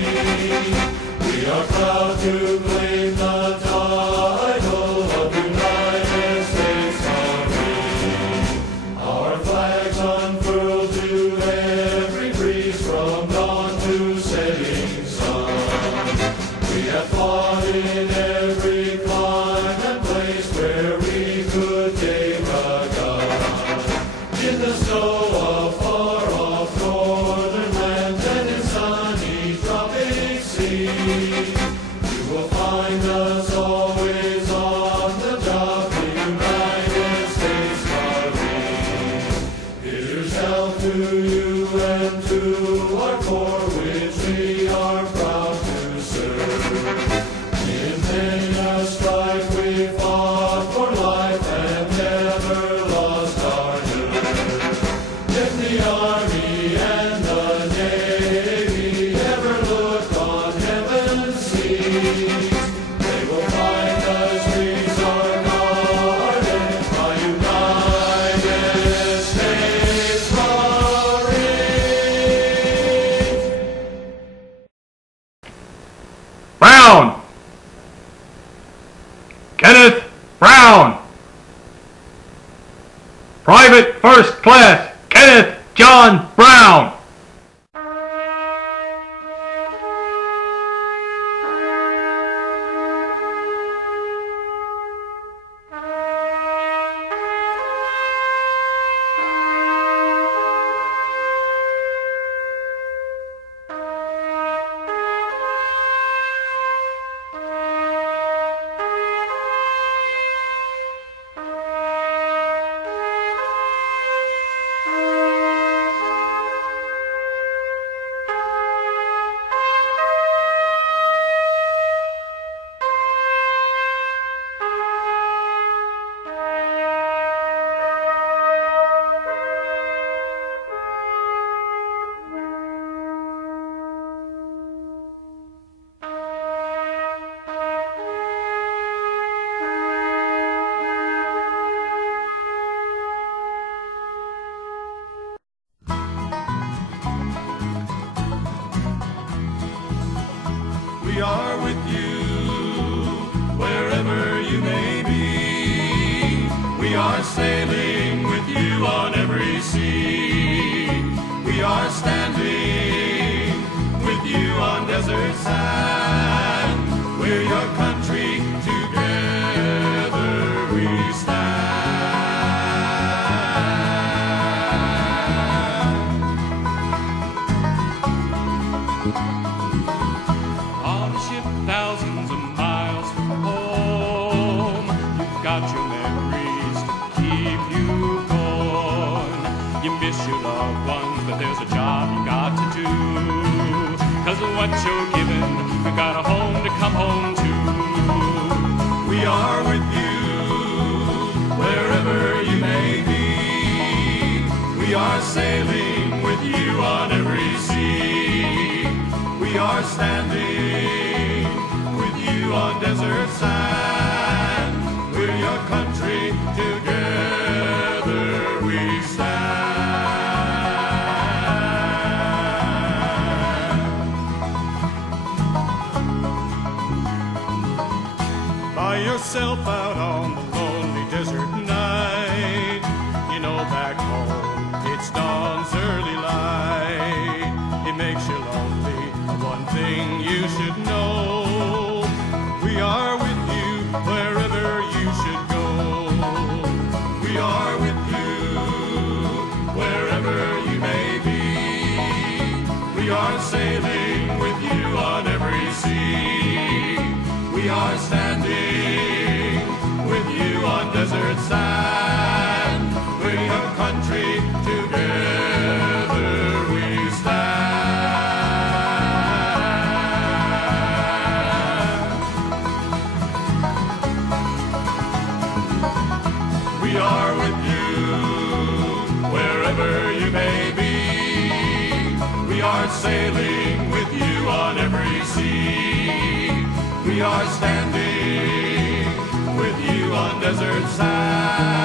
We are proud to claim the title of United States Army. Our flags unfurled to every breeze from dawn to setting sun. We have fought in every clime and place where we could take a gun. In the snow of far-off northern lands and in sunny tropic seas, you will find us always on the job, the United States Marine. Here's health to you and to our corps, which we are proud to serve. In many a strife we fought for life and never lost our nerve. If the Army and the Navy ever look on heaven's seas, they will find us trees are guarded by United States Marines. Brown! Kenneth Brown! Private First Class Kenneth John Brown! We are with you, wherever you may be. We are sailing with you on every sea. We are standing with you on desert sand. We're your country, together we stand. On a ship thousands of miles from home, you've got your memories to keep you going. You miss your loved ones, but there's a job you got to do. 'Cause of what you're given, we've got a home to come home to. We are with you, wherever you may be. We are sailing with you on every sea. We are standing with you on desert sand. We're your country, together we stand. By yourself out on the lonely desert night, you know back home it's dawn's early light. It makes you lonely. One thing you should know, we are with you wherever you should go. We are with you wherever you may be. We are sailing with you on every sea. We are standing with you on desert sand. We're your country, together we stand. We are with you, wherever you may be. We are sailing with you on every sea. We are standing with you on desert sand.